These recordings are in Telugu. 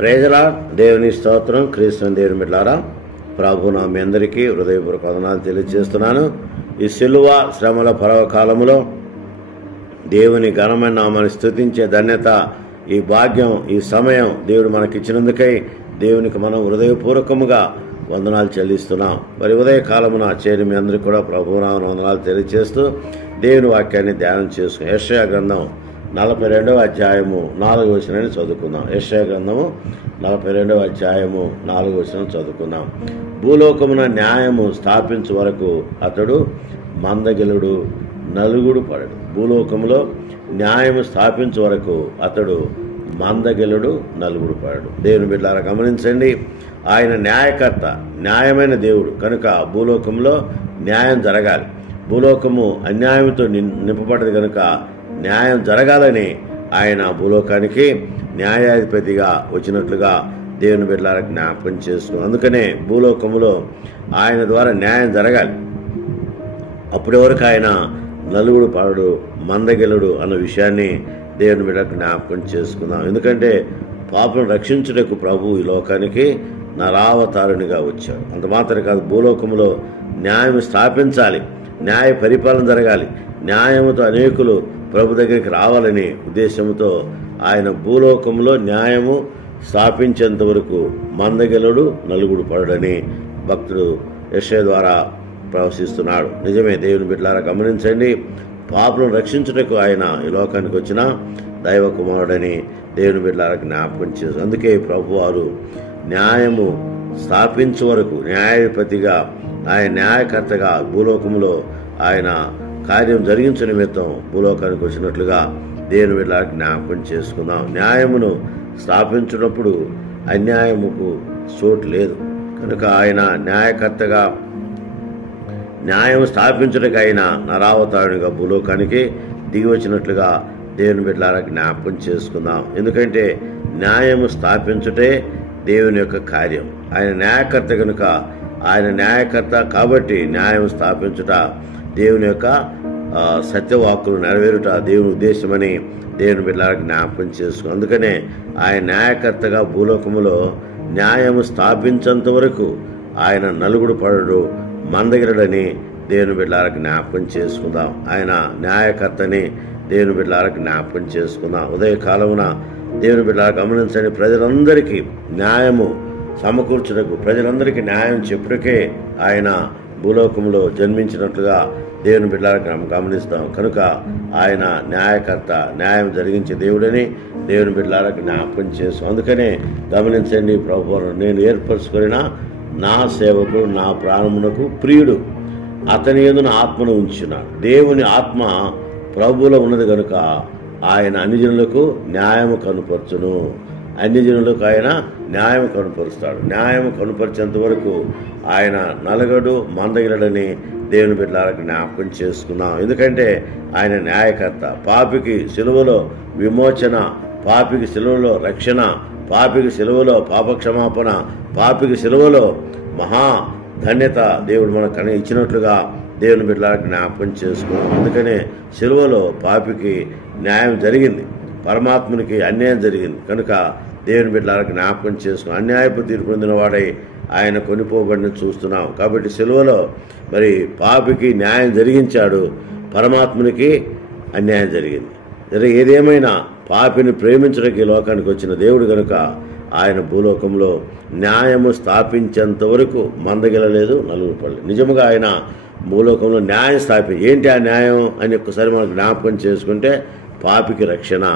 Praise the lord. దేవుని స్తోత్రం. క్రీస్తు దేవుని బిడ్డలారా, ప్రభు నా మీ అందరికీ హృదయపూర్వక వందనాలు తెలియజేస్తున్నాను. ఈ సిలువ శ్రమల పర్వకాలంలో దేవుని ఘనమైన నామాన్ని స్తుతించే ధన్యత, ఈ భాగ్యం, ఈ సమయం దేవుడు మనకిచ్చినందుకై దేవునికి మనం హృదయపూర్వకముగా వందనాలు చెల్లిస్తున్నాం. మరి ఉదయకాలమున చేరి మీ అందరికీ కూడా ప్రభునామమున వందనాలు తెలియజేస్తూ దేవుని వాక్యాన్ని ధ్యానం చేసుకుని యెషయా గ్రంథం 42వ అధ్యాయము 4వ వచనాన్ని చదువుకుందాం. యెషయా గ్రంథము 42వ అధ్యాయము 4వ వచనం చదువుకుందాం. భూలోకమున న్యాయము స్థాపించు వరకు అతడు మందగిలుడు, నలుగుడు పడడు. భూలోకములో న్యాయము స్థాపించు వరకు అతడు మందగిలుడు, నలుగుడు పడడు. దేవుని బిడ్డలారా గమనించండి, ఆయన న్యాయకర్త, న్యాయమైన దేవుడు కనుక భూలోకంలో న్యాయం జరగాలి. భూలోకము అన్యాయంతో నింపబడ్డది కనుక న్యాయం జరగాలని ఆయన భూలోకానికి న్యాయాధిపతిగా వచ్చినట్లుగా దేవుని బిడ్డలారా జ్ఞాపకం చేసుకున్నాం. అందుకనే భూలోకములో ఆయన ద్వారా న్యాయం జరగాలి. అప్పటి వరకు ఆయన నలుగుడు పడడు, మందగిలుడు అన్న విషయాన్ని దేవుని బిడ్డకు జ్ఞాపకం చేసుకుందాం. ఎందుకంటే పాపను రక్షించుటకు ప్రభు ఈ లోకానికి నరావతారునిగా వచ్చాడు. అంత మాత్రం కాదు, భూలోకంలో న్యాయం స్థాపించాలి, న్యాయ పరిపాలన జరగాలి, న్యాయముతో అనేకులు ప్రభు దగ్గరికి రావాలని ఉద్దేశంతో ఆయన భూలోకంలో న్యాయము స్థాపించేంత వరకు మందగిలుడు, నలుగుడు పడడని భక్తుడు యెషయా ద్వారా ప్రవశిస్తున్నాడు. నిజమే దేవుని బిడ్డలారా గమనించండి, పాపులను రక్షించుటకు ఆయన ఈ లోకానికి వచ్చిన దైవ కుమారుడని దేవుని బిడ్డలారా జ్ఞాపకం చేశారు. అందుకే ప్రభు వారు న్యాయము స్థాపించే వరకు న్యాయాధిపతిగా, ఆయన న్యాయకర్తగా భూలోకంలో ఆయన కార్యం జరిగించే నిమిత్తం భూలోకానికి వచ్చినట్లుగా దేవుని బిడ్డలారా జ్ఞాపకం చేసుకుందాం. న్యాయమును స్థాపించినప్పుడు అన్యాయముకు చోటు లేదు కనుక ఆయన న్యాయకర్తగా న్యాయం స్థాపించడానికి ఆయన నరావతారునిగా భూలోకానికి దిగి వచ్చినట్లుగా దేవుని బిడ్డలారా జ్ఞాపకం చేసుకుందాం. ఎందుకంటే న్యాయము స్థాపించుటే దేవుని యొక్క కార్యం. ఆయన న్యాయకర్త కనుక, ఆయన న్యాయకర్త కాబట్టి న్యాయం స్థాపించుట, దేవుని యొక్క సత్యవాక్కులు నెరవేరుట దేవుని ఉద్దేశమని దేవుని బిడ్డలారా జ్ఞాపకం చేసుకుని, అందుకనే ఆయన న్యాయకర్తగా భూలోకములో న్యాయము స్థాపించేంత వరకు ఆయన నలుగుడు పడడు, మందగిలుడని దేవుని బిడ్డలారా జ్ఞాపకం చేసుకుందాం. ఆయన న్యాయకర్తని దేవుని బిడ్డలారా జ్ఞాపకం చేసుకుందాం. ఉదయకాలమున దేవుని బిడ్డలారా గమనించండి, ప్రజలందరికీ న్యాయము సమకూర్చుటకు, ప్రజలందరికీ న్యాయం చెప్పుటకే ఆయన భూలోకంలో జన్మించినట్లుగా దేవుని బిడ్డలారా గమనిస్తాం. కనుక ఆయన న్యాయకర్త, న్యాయం జరిగించే దేవుడని దేవుని బిడ్డలారా జ్ఞాపకం చేస్తాం. అందుకనే గమనించండి, ప్రభువు నేను ఏర్పరచుకున్న నా సేవకుడు, నా ప్రాణమునకు ప్రియుడు, అతని యందు నా ఆత్మను ఉంచున్నాడు. దేవుని ఆత్మ ప్రభువులో ఉన్నది కనుక ఆయన అన్ని జనులకు న్యాయము కనుపరచును. అన్ని జనులకు ఆయన న్యాయం కనుపరుస్తాడు. న్యాయం కనుపరిచేంత వరకు ఆయన నలగడు, మందగిలడని దేవుని బిడ్డలారా జ్ఞాపకం చేసుకున్నాం. ఎందుకంటే ఆయన న్యాయకర్త. పాపికి సిలువలో విమోచన, పాపికి సిలువలో రక్షణ, పాపికి సిలువలో పాపక్షమాపణ, పాపికి సిలువలో మహా ధన్యత దేవుడు మనకు ఇచ్చినట్లుగా దేవుని బిడ్డలారా జ్ఞాపకం చేసుకున్నాం. అందుకనే సిలువలో పాపికి న్యాయం జరిగింది, పరమాత్మునికి అన్యాయం జరిగింది కనుక దేవుని బిడ్డలారా జ్ఞాపకం చేసుకున్నాం. అన్యాయపు తీర్పు పొందిన వాడై ఆయన కొనిపోబడిన చూస్తున్నాం. కాబట్టి సిలువలో మరి పాపికి న్యాయం జరిగించాడు, పరమాత్మునికి అన్యాయం జరిగింది. ఏదేమైనా పాపిని ప్రేమించడానికి లోకానికి వచ్చిన దేవుడు కనుక ఆయన భూలోకంలో న్యాయము స్థాపించేంత వరకు మందగిలలేదు, నలుగురు పడలేదు. నిజముగా ఆయన భూలోకంలో న్యాయం ఏంటి ఆ న్యాయం అని ఒక్కసారి మనం జ్ఞాపకం చేసుకుంటే, పాపికి రక్షణ,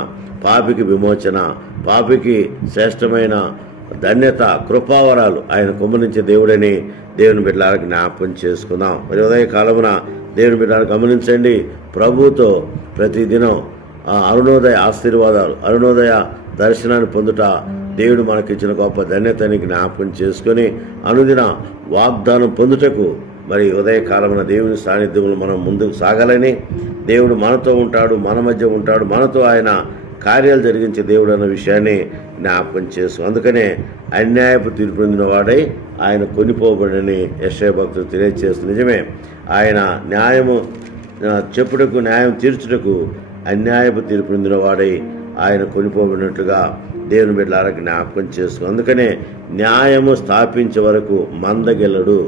పాపికి విమోచన, పాపికి శ్రేష్టమైన ధన్యత, కృపావరాలు ఆయన కుమ్మరించే దేవుడని దేవుని బిడ్డలారా జ్ఞాపకం చేసుకుందాం. మరి ఉదయకాలమున దేవుని బిడ్డలారా గమనించండి, ప్రభువుతో ప్రతిదినం అరుణోదయ ఆశీర్వాదాలు, అరుణోదయ దర్శనాన్ని పొందుట దేవుడు మనకిచ్చిన గొప్ప ధన్యతని జ్ఞాపకం చేసుకొని అనుదిన వాగ్దానం పొందుటకు మరి ఉదయకాలమున దేవుని సాన్నిధ్యంలో మనం ముందుకు సాగాలని, దేవుడు మనతో ఉంటాడు, మన మధ్య ఉంటాడు, మనతో ఆయన కార్యాలు జరిగించే దేవుడు అన్న విషయాన్ని జ్ఞాపకం చేస్తాం. అందుకనే అన్యాయపు తీర్పు పొందిన వాడై ఆయన కొనిపోబడని యెషయా భక్తుడు తెలియజేస్తుంది. నిజమే, ఆయన న్యాయము చెప్పుటకు, న్యాయం తీర్చుటకు అన్యాయపు తీర్పు పొందిన వాడై ఆయన కొనిపోబడినట్లుగా దేవుని బిడ్డలారా జ్ఞాపకం చేసుకో. అందుకనే న్యాయము స్థాపించే వరకు మందగెల్లడు,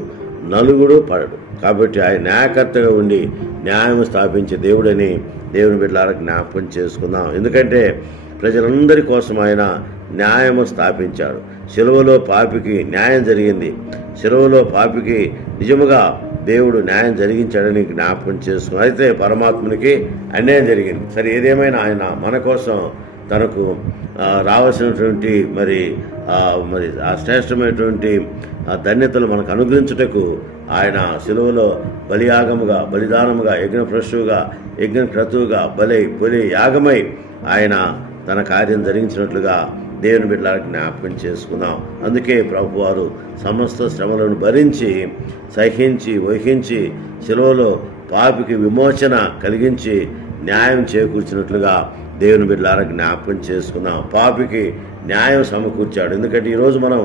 నలుగుడు పడడు. కాబట్టి ఆయన న్యాయకర్తగా ఉండి న్యాయము స్థాపించే దేవుడని దేవుని బిడ్డలారా జ్ఞాపకం చేసుకుందాం. ఎందుకంటే ప్రజలందరి కోసం ఆయన న్యాయము స్థాపించాడు. శిలువలో పాపికి న్యాయం జరిగింది. శిలువలో పాపికి నిజముగా దేవుడు న్యాయం జరిగించాడని జ్ఞాపకం చేసుకున్నాం. అయితే పరమాత్మునికి అన్యాయం జరిగింది. సరే, ఏదేమైనా ఆయన మన కోసం తనకు రావాల్సినటువంటి మరి ఆ శ్రేష్టమైనటువంటి ధన్యతలు మనకు అనుగ్రహించుటకు ఆయన శిలువలో బలియాగముగా, బలిదానముగా, యజ్ఞప్రశువుగా, యజ్ఞక్రతువుగా, బలి యాగమై ఆయన తన కార్యం జరిగించినట్లుగా దేవుని బిడ్డలకు జ్ఞాపకం చేసుకుందాం. అందుకే ప్రభువారు సమస్త శ్రమలను భరించి, సహించి, వహించి శిలువలో పాపికి విమోచన కలిగించి న్యాయం చేకూర్చినట్లుగా దేవుని బిడ్డలారా జ్ఞాపకం చేసుకుందాం. పాపికి న్యాయం సమకూర్చాడు. ఎందుకంటే ఈరోజు మనం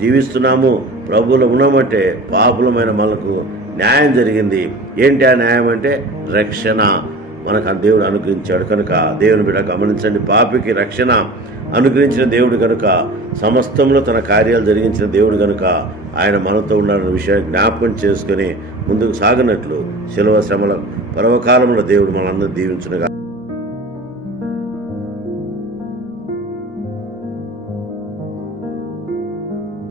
జీవిస్తున్నాము, ప్రభువులో ఉన్నామంటే పాపులమైన మనకు న్యాయం జరిగింది. ఏంటి ఆ న్యాయం అంటే రక్షణ మనకు దేవుడు అనుగ్రహించాడు. కనుక దేవుని బిడ్డ గమనించండి, పాపికి రక్షణ అనుగ్రహించిన దేవుడు కనుక, సమస్తంలో తన కార్యాలు జరిగించిన దేవుడు కనుక ఆయన మనతో ఉన్నాడన్న విషయాన్ని జ్ఞాపకం చేసుకుని ముందుకు సాగినట్లు శిలువ శ్రమల పర్వకాలంలో దేవుడు మనందరూ దీవించునుగా.